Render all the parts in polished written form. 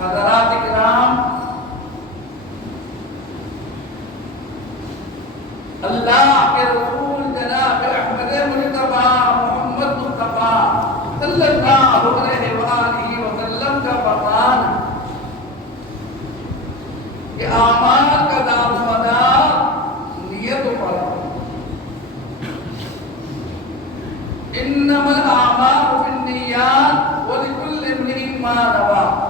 حضرات کرام، اللہ کے رسول جناب احمد مجتبی محمد مصطفیٰ صلی اللہ علیہ وآلہ وسلم کا فرمان کہ اعمال کا دار و مدار نیت پر ہے۔ انما الاعمال بالنیات ولکل امرئ ما نوی۔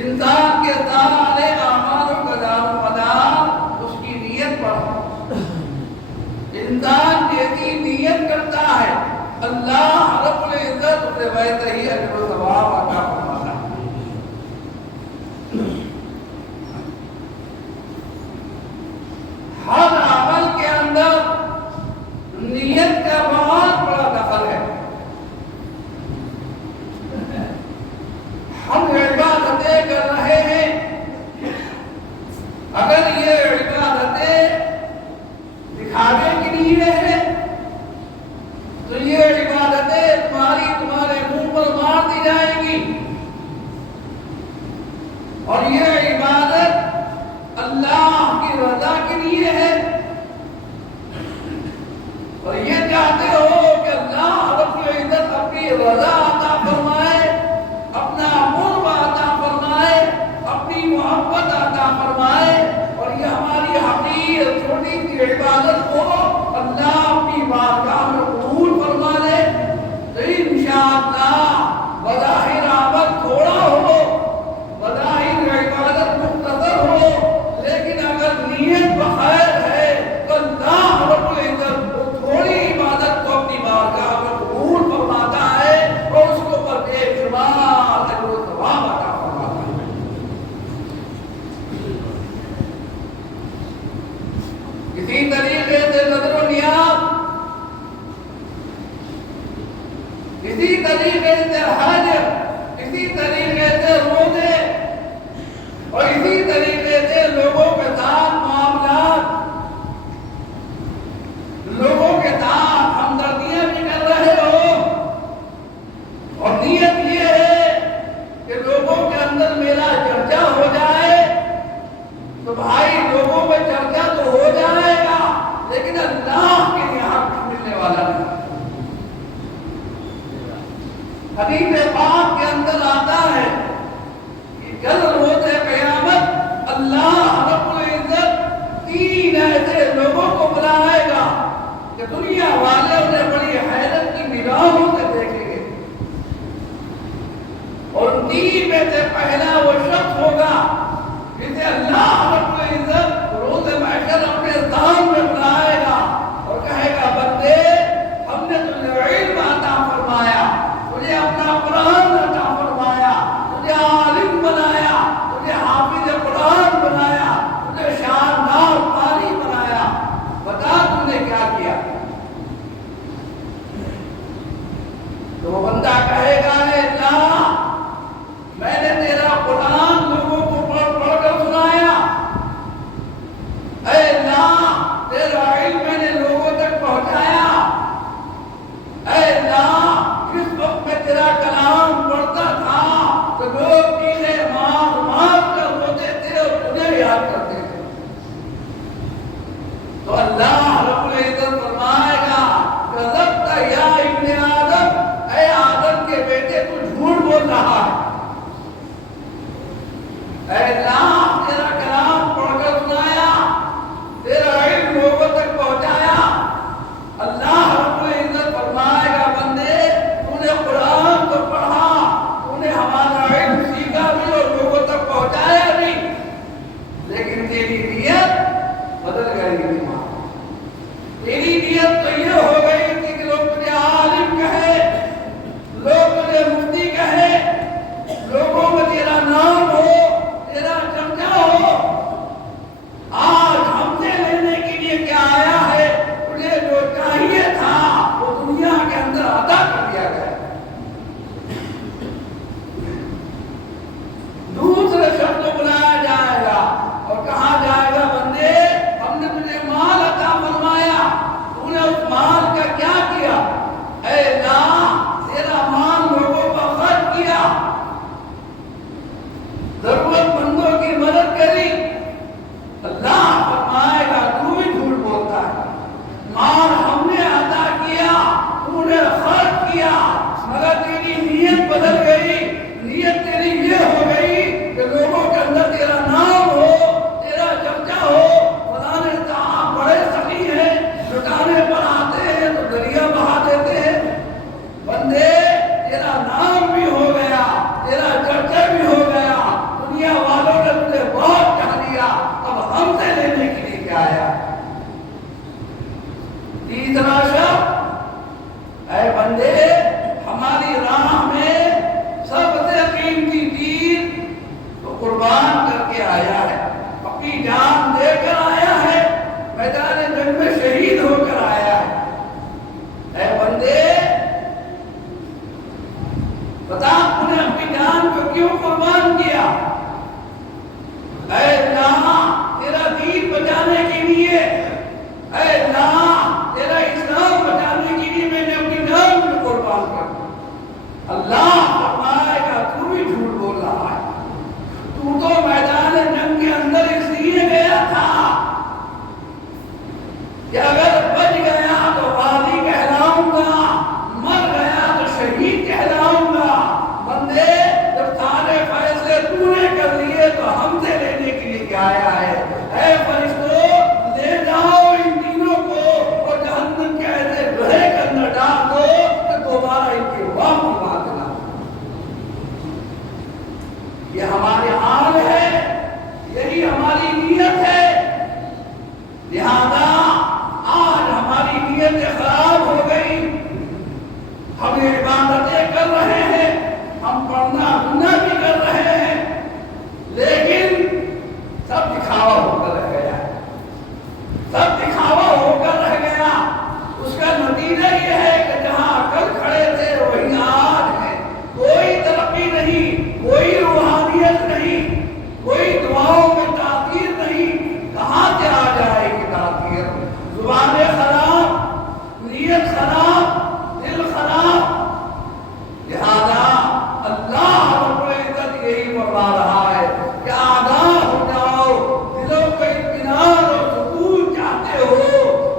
انسان کے سارے اعمالوں کا دار و مدار اس کی نیت پر ہے۔ انسان جیسی نیت کرتا ہے اللہ رب العزت اسے ویسے ہی اجر و ثواب عطا فرماتا ہے۔ ہر عمل کے اندر نیت کا بہت بڑا دخل ہے۔ ہم عبادتیں کر رہے ہیں، اگر یہ عبادتیں دکھانے کے لیے ہے تو یہ عبادتیں تمہارے منہ پر مار دی جائیں گی، اور یہ عبادت اللہ کی رضا کے لیے ہے، اور یہ چاہتے ہو کہ اللہ رب العزت اپنی رضا عطا فرمائے، اپنا قرب عطا فرمائے، اپنی محبت عطا فرمائے، اور یہ ہماری حقیر چھوٹی سی عبادت کو اللہ اپنی بارگاہ میں قبول فرما لے تو انشاءاللہ بظاہر عمل تھوڑا ہو، بظاہر عبادت مختصر ہو، لیکن اگر نیت بخیر ہے تو اللہ رب العزت تھوڑی عبادت کو اپنی بارگاہ میں قبول فرماتا ہے اور اس کو پر بے شمار اجر و ثواب عطا فرماتا ہے۔ اسی طریقے سے نظر و نیاز، اسی طریقے سے حج، اسی طریقے سے روزے، اور اسی طریقے سے لوگوں کے ساتھ معاملات، لوگوں کے ساتھ ہمدردیاں بھی کر رہے ہو، اور نیت یہ ہے کہ لوگوں کے اندر میرا چرچا ہو جائے تو بھائی لوگوں میں چرچا تو ہو جائے گا لیکن اللہ کے یہاں کچھ ملنے والا نہیں۔ حدیث پاک کے اندر آتا ہے کہ کل روز قیامت اللہ رب العزت 3 ایسے لوگوں کو بلائے گا کہ دنیا والے انہیں بڑی حیرت کی نگاہوں سے دیکھیں گے، اور 3 میں سے پہلا وہ شخص ہوگا جسے اللہ رب العزت روز محشر اپنے سامنے بلائے گا اور کہے گا بندے ہم نے تجھے علم عطا فرمایا، تجھے اپنا قرآن عطا فرمایا، تجھے عالم بنایا، تجھے حافظ قرآن بنایا، تجھے شاندار قاری بنایا، بتا تم نے کیا کیا؟ تو وہ بندہ کہے گا اے اللہ میں نے تیرا قرآن لوگوں کو پڑھ کر سنایا، اے اللہ تیرا علم میں نے لوگوں تک پہنچایا، اے اللہ جس وقت میں تیرا کلام پڑھتا تھا تو لوگ چیزیں مار مار کر روتے تھے اور تجھے یاد کرتے تھے۔ تو اللہ رب العزت فرمائے گا کذبت یا ابن آدم، اے آدم کے بیٹے تو جھوٹ بول رہا ہے، اے اللہ تیرا کلام پڑھ کر سنایا، تیرا علم لوگوں تک پہنچایا، اللہ رب العزت فرمائے گا بندے تو نے قرآن تو پڑھا، تو نے ہمارا علم سیکھا بھی اور لوگوں تک پہنچایا بھی، لیکن تیری نیت بدل گئی تھی، تیری نیت تو یہ ہو گئی تھی کہ لوگ تجھے عالم کہے، لوگ تجھے مفتی کہے، لوگوں میں تیرا نام ہو، تیرا کے آیا. تیسرا شخص اے بندے ہماری راہ میں سب سے قیمتی چیز تو قربان کر کے آیا ہے, اپنی جان دے کر آیا ہے, میدان جنگ میں شہید ہو کر آیا ہے. اے بندے بتا تو نے اپنی جان کو کیوں قربان کیا؟ اے اللہ تیرا دین بچانے کے لیے, اے اللہ تیرا اسلام بچانے کے لیے میں نے اپنی جان کو قربان کر دیا. اللہ فرمائے گا تو بھی جھوٹ بول رہا ہے, تو میدان جنگ کے اندر اس لیے گیا تھا کہ اگر بچ گیا تو غازی کہلاؤں گا, مر گیا تو شہید کہلاؤں گا. بندے جب سارے فیصلے تو نے کر لیے تو ہم سے لینے کے لیے کیا آیا ہے؟ اے فرشتوں لے جاؤ ان تینوں کو اور جہنم کے ایسے گڑھے کے اندر ڈال دو کہ دوبارہ ان کی واپس بات نہ ہو. یہ ہمارے حال ہے, یہی ہماری نیت ہے. لہذا آج ہماری نیتیں خراب ہو گئی, ہم عبادتیں کر رہے ہیں, ہم پڑھنا سننا بھی کر رہے ہیں, لیکن سب دکھاوا ہو کر رہ گیا, سب دکھاوا ہو کر رہ گیا. اس کا نتیجہ یہ ہے کہ جہاں کل کھڑے تھے وہی آج ہے. کوئی ترقی نہیں, کوئی روحانیت نہیں, کوئی دعاؤں میں تاثیر نہیں. کہاں سے آ جائے گی تاثیر؟ زبانیں خراب, نیت خراب, دل خراب. لہذا اللہ رب العزت یہی فرما رہا ہے کہ آگاہ ہو جاؤ, دلوں کو اطمینان اور سکون چاہتے ہو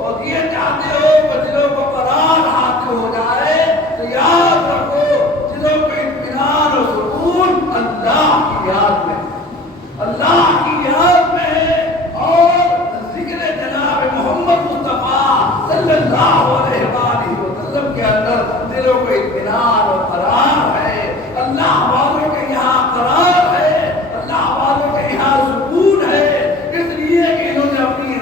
اور یہ چاہتے ہو کہ دلوں کو قرار حاصل ہو جائے تو یاد رکھو دلوں کو اطمینان اور سکون اللہ کی یاد میں, اللہ کی یاد میں ہے. اور ذکر جناب محمد مصطفیٰ صلی اللہ علیہ وآلہ وسلم کے اندر دلوں کو اطمینان اور قرار ہے. اللہ والوں کے یہاں قرار ہے, اللہ والوں کے یہاں سکون ہے, اس لیے کہ انہوں نے اپنی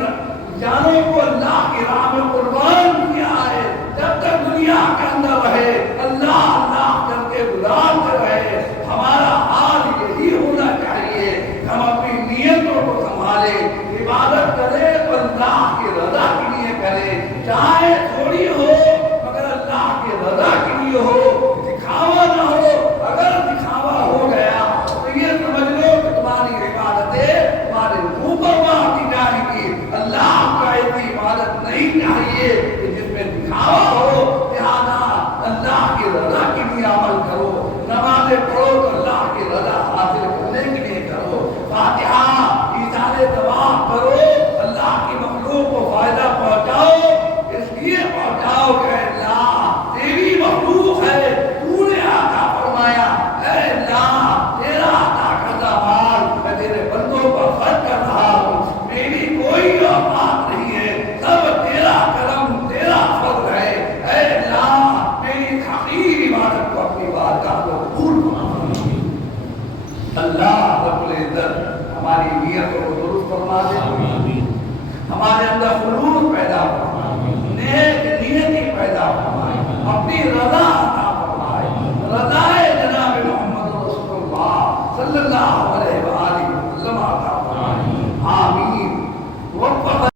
جانوں کو اللہ کی راہ میں قربان کیا ہے. جب تک دنیا کے اندر رہے اللہ اللہ کر کے گزارتے رہے. ہمارا حال یہی ہونا چاہیے کہ ہم اپنی نیتوں کو سنبھالیں, عبادت کرے تو اللہ کی رضا کے لیے کرے, چاہے تھوڑی ہو مگر اللہ کی رضا کے لیے ہو, دکھاوا نہ ہو. اگر دکھاوا ہو گیا تو یہ سمجھ لو کہ تمہاری عبادتیں تمہارے اوپر کی جائے گی. اللہ کا ایسی عبادت نہیں چاہیے کہ جس میں دکھاوا ہو. لہذا اللہ کی رضا کے لیے عمل کرو, نمازیں پڑھو تو اللہ کی رضا حاصل کرنے کے لیے کرو, فاتحہ ایثار ثواب کرو, اللہ کی مخلوق کو فائدہ پہنچاؤ. اس لیے پہنچاؤ کہ اللہ تیری مخلوق ہے, تو نے عطا فرمایا. اے اللہ تیرا عطا کردہ مال میں تیرے بندوں پر خرچ کر رہا ہوں, میری کوئی اوقات نہیں ہے, سب تیرا کرم تیرا فضل ہے. اے اللہ میری حقیر عبادت کو اپنی بارگاہ میں قبول فرما. اللہ رب العزت ہماری نیتوں کو درست فرما دے, ہمارے اندر خلوص پیدا فرما, نیک نیتی پیدا فرما, اپنی رضا عطا